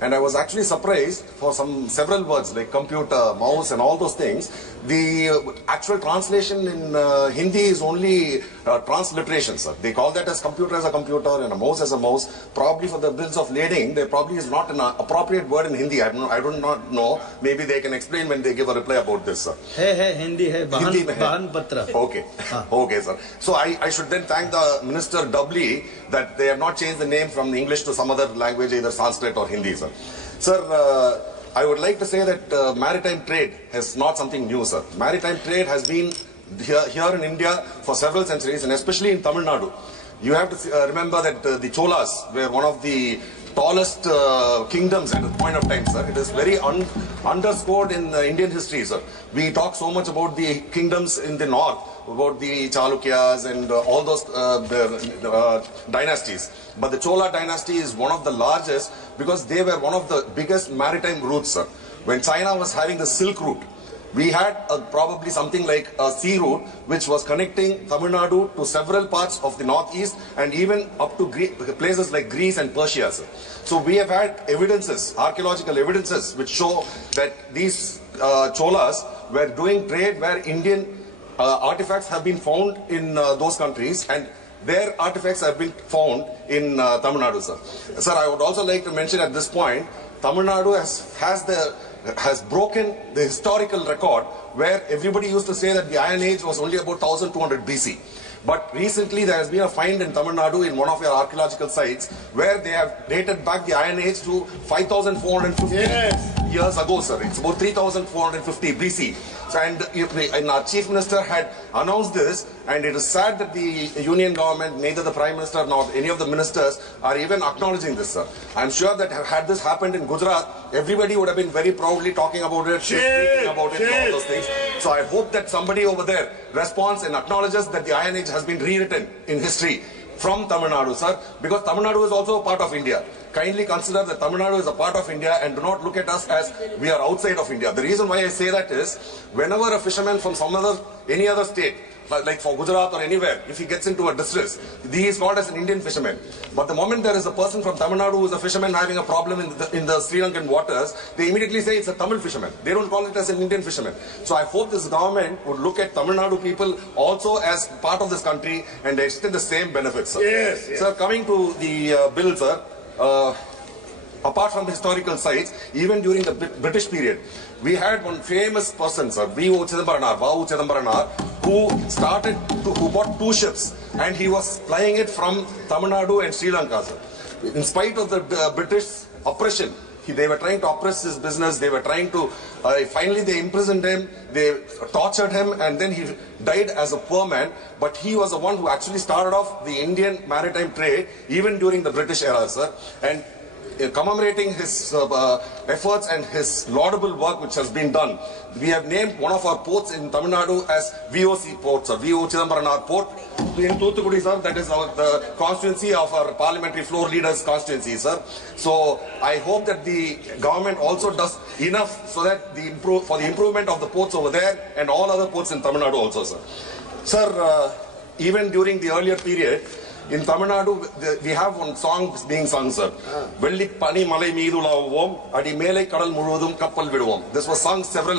And I was actually surprised for several words like computer, mouse and all those things. The actual translation in Hindi is only transliteration, sir. They call that as computer as a computer and a mouse as a mouse. Probably for the bills of lading, there probably is not an appropriate word in Hindi. I do not know. Maybe they can explain when they give a reply about this, sir. Hai Hindi hai, Bahan Patra. Okay. Okay, sir. So I should then thank the minister doubly that they have not changed the name from English to some other language, either Sanskrit or Hindi, sir. Sir, I would like to say that maritime trade is not something new, sir. Maritime trade has been here in India for several centuries, and especially in Tamil Nadu. You have to remember that the Cholas were one of the tallest kingdoms at a point of time, sir. It is very underscored in Indian history, sir. We talk so much about the kingdoms in the north, about the Chalukyas and all those dynasties. But the Chola dynasty is one of the largest because they were one of the biggest maritime routes, sir. When China was having the Silk Route, we had probably something like a sea route which was connecting Tamil Nadu to several parts of the northeast and even up to places like Greece and Persia, sir. So we have had evidences, archaeological evidences, which show that these Cholas were doing trade where Indian artifacts have been found in those countries, and their artifacts have been found in Tamil Nadu, sir. Sir, I would also like to mention at this point, Tamil Nadu has broken the historical record where everybody used to say that the Iron Age was only about 1200 BC. But recently there has been a find in Tamil Nadu in one of your archaeological sites where they have dated back the Iron Age to 5450 years ago, sir. It's about 3450 BC. So, and our Chief Minister had announced this, and it is sad that the Union government, neither the Prime Minister nor any of the ministers are even acknowledging this, sir. I'm sure that had this happened in Gujarat, everybody would have been very proudly talking about it, speaking about it, and all those things. So I hope that somebody over there responds and acknowledges that the Iron Age has been rewritten in history from Tamil Nadu, sir, because Tamil Nadu is also a part of India. Kindly consider that Tamil Nadu is a part of India and do not look at us as we are outside of India. The reason why I say that is, whenever a fisherman from any other state, like for Gujarat or anywhere, if he gets into a distress, he is called as an Indian fisherman. But the moment there is a person from Tamil Nadu who is a fisherman having a problem in the Sri Lankan waters, they immediately say it's a Tamil fisherman. They don't call it as an Indian fisherman. So I hope this government would look at Tamil Nadu people also as part of this country and extend the same benefits, sir. Yes. Sir, coming to the bill, sir, apart from historical sites, even during the British period, we had one famous person, sir, Vahu Chidambaran, who bought 2 ships, and he was flying it from Tamil Nadu and Sri Lanka, sir. In spite of the British oppression, they were trying to oppress his business, they were trying to, finally they imprisoned him, they tortured him, and then he died as a poor man. But he was the one who actually started off the Indian maritime trade, even during the British era, sir. And commemorating his efforts and his laudable work which has been done, we have named one of our ports in Tamil Nadu as VOC Port, sir, Vahu Chidambaran Port in Thoothukudi, sir. That is the constituency of our parliamentary floor leaders constituency, sir. So I hope that the government also does enough so that for the improvement of the ports over there and all other ports in Tamil Nadu also, sir. Sir, even during the earlier period, in Tamil Nadu, we have one song being sung, sir. Velli Pani Malai Meedulavom, Adi Melai Kadal Murudum Kappal Viduvom. This was sung several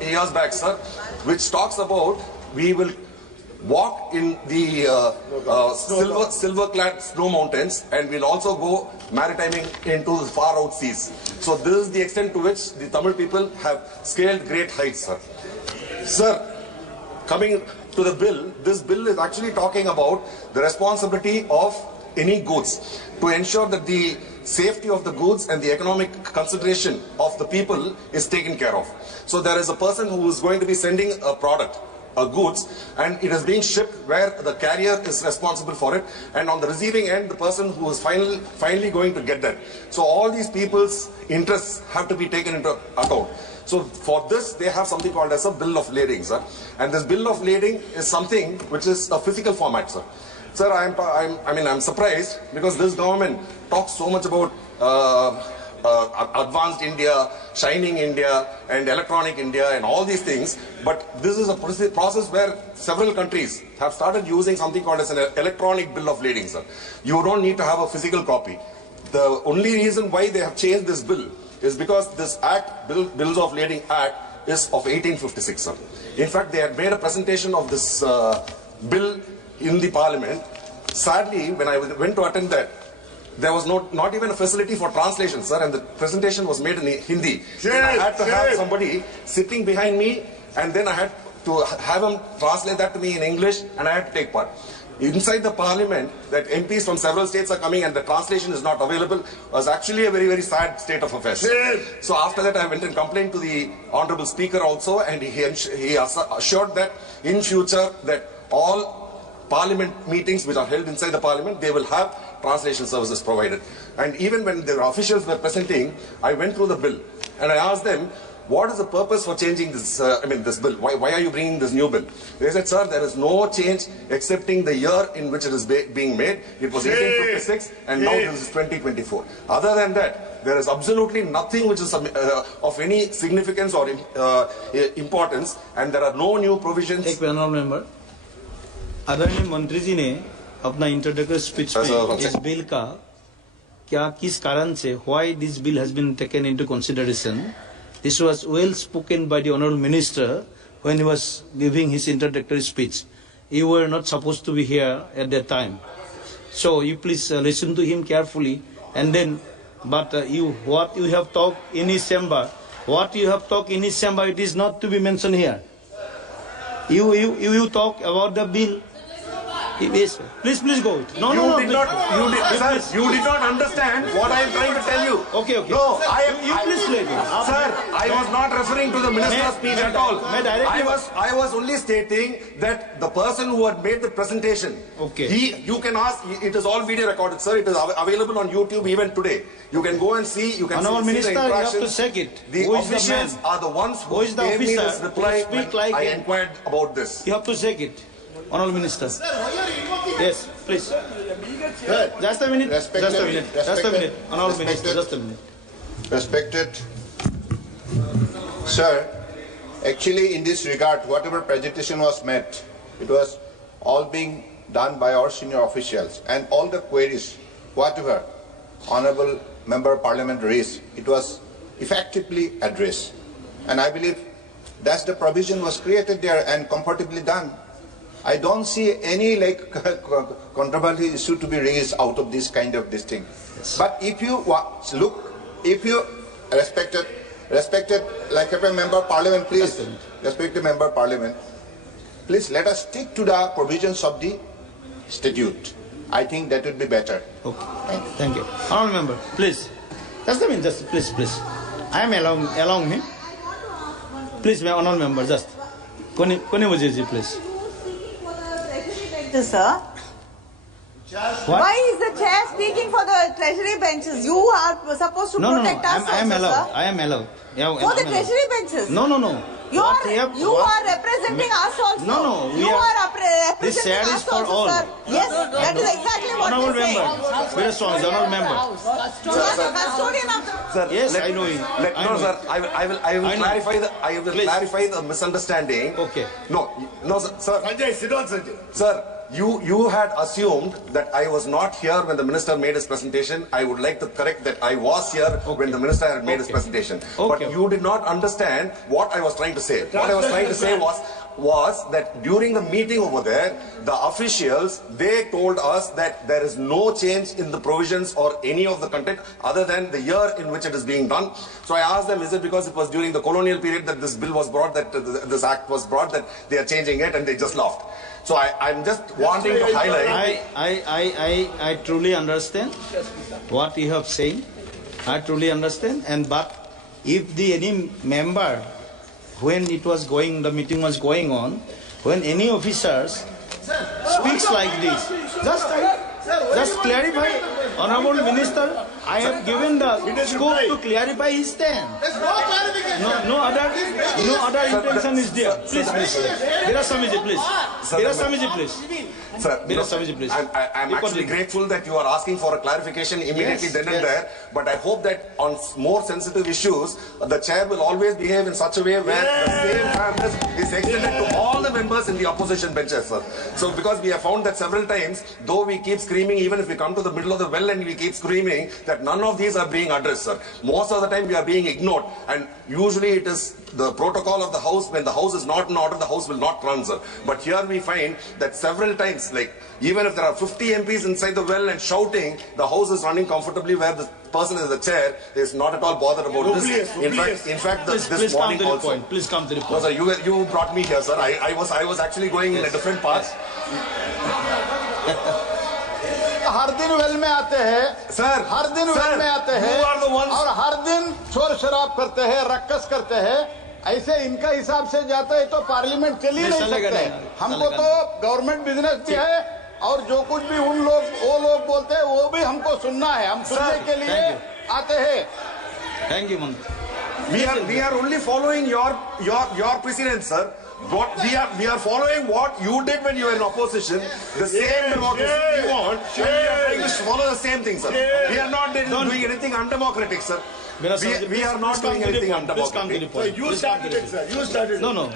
years back, sir, which talks about we will walk in the silver-clad snow mountains, and we'll also go maritiming into the far out seas. So this is the extent to which the Tamil people have scaled great heights, sir. Sir, coming to the bill, this bill is actually talking about the responsibility of any goods to ensure that the safety of the goods and the economic consideration of the people is taken care of. So there is a person who is going to be sending a product, goods, and it is being shipped where the carrier is responsible for it, and on the receiving end, the person who is finally going to get that. So all these people's interests have to be taken into account. So for this, they have something called as a bill of lading, sir. And this bill of lading is something which is a physical format, sir. Sir, I'm surprised because this government talks so much about advanced India, shining India, and electronic India, and all these things. But this is a process where several countries have started using something called as an electronic bill of lading, sir. You don't need to have a physical copy. the only reason why they have changed this bill is because this act, Bills of Lading Act, is of 1856, sir. In fact, they had made a presentation of this bill in the Parliament. Sadly, when I went to attend that, there was not even a facility for translation, sir, and the presentation was made in Hindi. Then I had to have somebody sitting behind me, and then I had to have him translate that to me in English, and I had to take part. Inside the Parliament, that MPs from several states are coming and the translation is not available, was actually a very, very sad state of affairs. So after that, I went and complained to the Honorable Speaker also, and he assured that in future that all Parliament meetings which are held inside the Parliament, they will have translation services provided. And even when the officials were presenting, I went through the bill and I asked them, what is the purpose for changing this, this bill? Why are you bringing this new bill? They said, sir, there is no change excepting the year in which it is being made. It was 1856 and now this is 2024. Other than that, there is absolutely nothing which is of any significance or importance, and there are no new provisions. एक panel member आदरणीय मंत्री जी ने अपना introductory speech में इस bill का क्या किस कारण से why this bill has been taken into consideration. This was well spoken by the Honourable Minister when he was giving his introductory speech. You were not supposed to be here at that time. So you please listen to him carefully, and then, but what you have talked in his chamber, it is not to be mentioned here. You talk about the bill. Yes, please go. No, you did not understand what I am trying to tell you. Okay. No, you please play it. Sir, I was not referring to the minister's speech at all. I was only stating that the person who had made the presentation, you can ask, it is all video recorded, sir. It is available on YouTube even today. You can go and see, you can see Minister, the interactions. you have to check it. The officials are the ones who gave me this reply when I inquired about this. You have to check it. Honourable Minister. Yes, please. Just a minute. Honourable Minister, just a minute. Respected Sir, actually in this regard, whatever presentation was made, it was all being done by our senior officials, and all the queries, whatever Honourable Member of Parliament raised, it was effectively addressed. And I believe that's the provision was created there and comfortably done. I don't see any controversial issue to be raised out of this kind of this thing. But if you look, if you respected like a member of Parliament, please, respected member of Parliament, please let us stick to the provisions of the statute. I think that would be better. Okay. Thank you. Honourable member, please. Just a minute, please. I am allowing him. Please, my honourable member, just. Koni please. Sir, why is the chair speaking for the treasury benches? You are supposed to protect us. I am allowed. For the treasury benches? No. You are representing us also. No. You are representing this chair us is for also, all. Sir. Yes, that is exactly what Honourable we say. member, Veeraswamy, honourable member. You are the custodian of the... Sir, yes, I know him. Sir, I will clarify the misunderstanding. Okay. No, sir. Sanjay, sit down, Sanjay. Sir, you had assumed that I was not here when the minister made his presentation. I would like to correct that I was here when the minister had made his presentation. But you did not understand what I was trying to say. What I was trying to say was that during the meeting over there, the officials, they told us that there is no change in the provisions or any of the content other than the year in which it is being done. So I asked them, is it because it was during the colonial period that this bill was brought, that this act was brought, that they are changing it, and they just laughed. So I'm just wanting to highlight. I truly understand what you have said. I truly understand. But if any member, when the meeting was going on, when any officers speaks like this, just clarify, Honourable Minister, I have given the scope to clarify his stand. No other intention is there. Please. Veeraswamy, please. Sir, I'm actually grateful that you are asking for a clarification immediately then and there. But I hope that on more sensitive issues, the chair will always behave in such a way where the same fairness is extended to all the members in the opposition benches, sir. So because we have found that several times, though we keep screaming, even if we come to the middle of the well and we keep screaming that that none of these are being addressed, sir. Most of the time we are being ignored, and usually it is the protocol of the house. When the house is not in order, the house will not run, sir. But here we find that several times, like even if there are 50 MPs inside the well and shouting, the house is running comfortably where the person in the chair is not at all bothered about this. In fact, this morning also. Please come to the point. No, sir, you brought me here, sir. I was actually going in a different path. हर दिन well में आते हैं sir, हर दिन well में आते हैं और हर दिन शोर शराब करते हैं, रक्कस करते हैं। ऐसे इनका हिसाब से जाता है तो पार्लियामेंट चल ही नहीं सकते। हमको तो गवर्नमेंट बिजनेस भी है और जो कुछ भी वो लोग बोलते हैं वो भी हमको सुनना है। हम सुनने के लिए आते हैं। Thank you, Mantra. We are only following your precedent, sir. What we are following what you did when you were in opposition. The same democracy you want. And we are trying to follow the same thing, sir. We are not doing anything undemocratic, sir. We are not doing anything undemocratic. Please come to the point. You started it, sir. You started. No.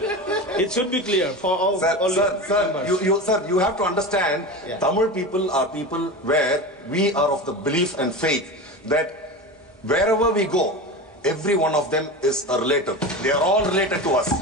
It should be clear for all. Sir, you have to understand. Yeah. Tamil people are people where we are of the belief and faith that wherever we go, every one of them is a relative. They are all related to us.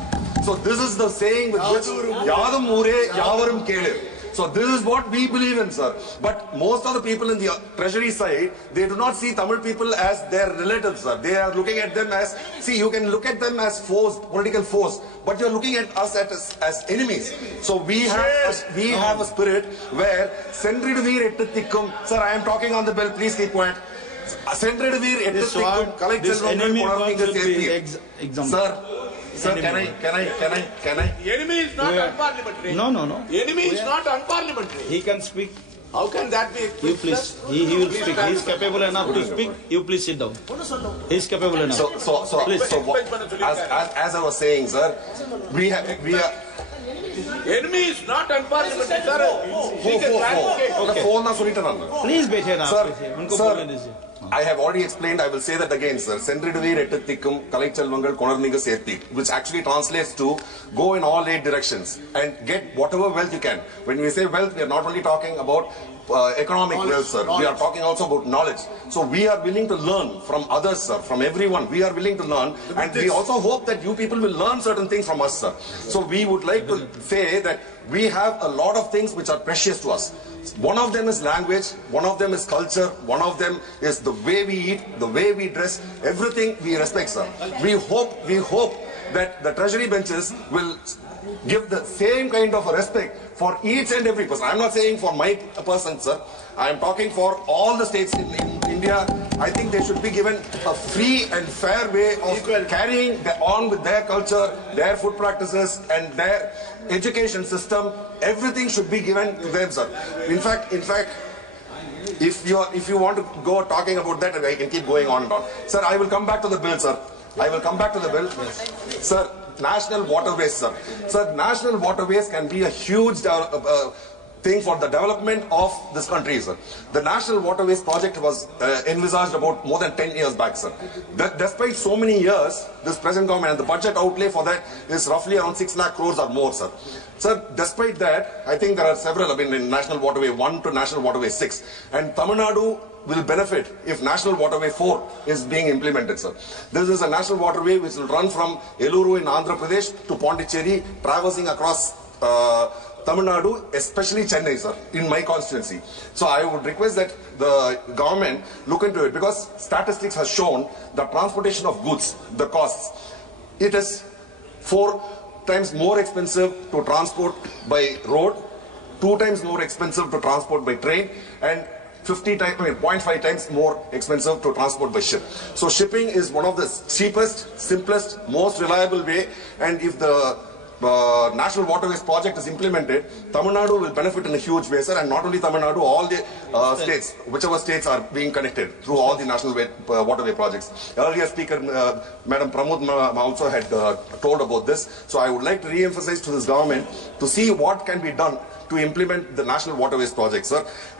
So this is the saying with which Yadam Ure Yavarum Kelir. So this is what we believe in, sir. But most of the people in the treasury side, they do not see Tamil people as their relatives, sir. They are looking at them as, see, you can look at them as foes, political foes, but you are looking at us as enemies. So we have a spirit where Sendriduveer Ettathikum, sir, I am talking on the bill, please keep quiet. Sendriduveer Ettathikum, This enemy will be example. Sir, can I? The enemy is not unparliamentary. No. The enemy is not unparliamentary. He can speak. How can that be? You please. He will speak. He is capable enough to speak. You please sit down. He is capable enough. As I was saying, sir, we are. Enemy is not unparliamentary, sir. Please बैठिए Sir, I have already explained, I will say that again, sir. Sendriduveer Ettathikum Kalaichchelvangal Konarninga Serthi, which actually translates to go in all 8 directions and get whatever wealth you can. When we say wealth, we are not only talking about economic wealth, sir. We are talking also about knowledge. So we are willing to learn from others, sir, from everyone. We are willing to learn, and we also hope that you people will learn certain things from us, sir. So we would like to say that we have a lot of things which are precious to us. One of them is language, one of them is culture, one of them is the way we eat, the way we dress, everything we respect, sir. We hope that the treasury benches will give the same kind of a respect for each and every person. I am not saying for my person, sir. I am talking for all the states in India. I think they should be given a free and fair way of carrying on with their culture, their food practices, and their education system. Everything should be given to them, sir. In fact, if you want to go talking about that, I can keep going on and on. Sir, I will come back to the bill, sir. I will come back to the bill. Yes. Sir, national waterways, sir. Sir, national waterways can be a huge thing for the development of this country, sir. The National Waterways project was envisaged about more than 10 years back, sir. Despite so many years, this present government and the budget outlay for that is roughly around 6 lakh crores or more, sir. Sir, despite that, I think there are several, in National Waterway 1 to National Waterway 6. And Tamil Nadu will benefit if National Waterway 4 is being implemented, sir. This is a national waterway which will run from Eluru in Andhra Pradesh to Pondicherry, traversing across Tamil Nadu, especially Chennai, sir, in my constituency. So I would request that the government look into it, because statistics has shown the transportation of goods, the costs, it is 4 times more expensive to transport by road, 2 times more expensive to transport by train, and 0.5 times more expensive to transport by ship. So shipping is one of the cheapest, simplest, most reliable way, and if the National Waterways project is implemented, Tamil Nadu will benefit in a huge way, sir, and not only Tamil Nadu, all the states, whichever states are being connected through all the National Waterway projects. Earlier speaker, Madam Pramod also had told about this, so I would like to re-emphasize to this government to see what can be done to implement the National Waterways project, sir.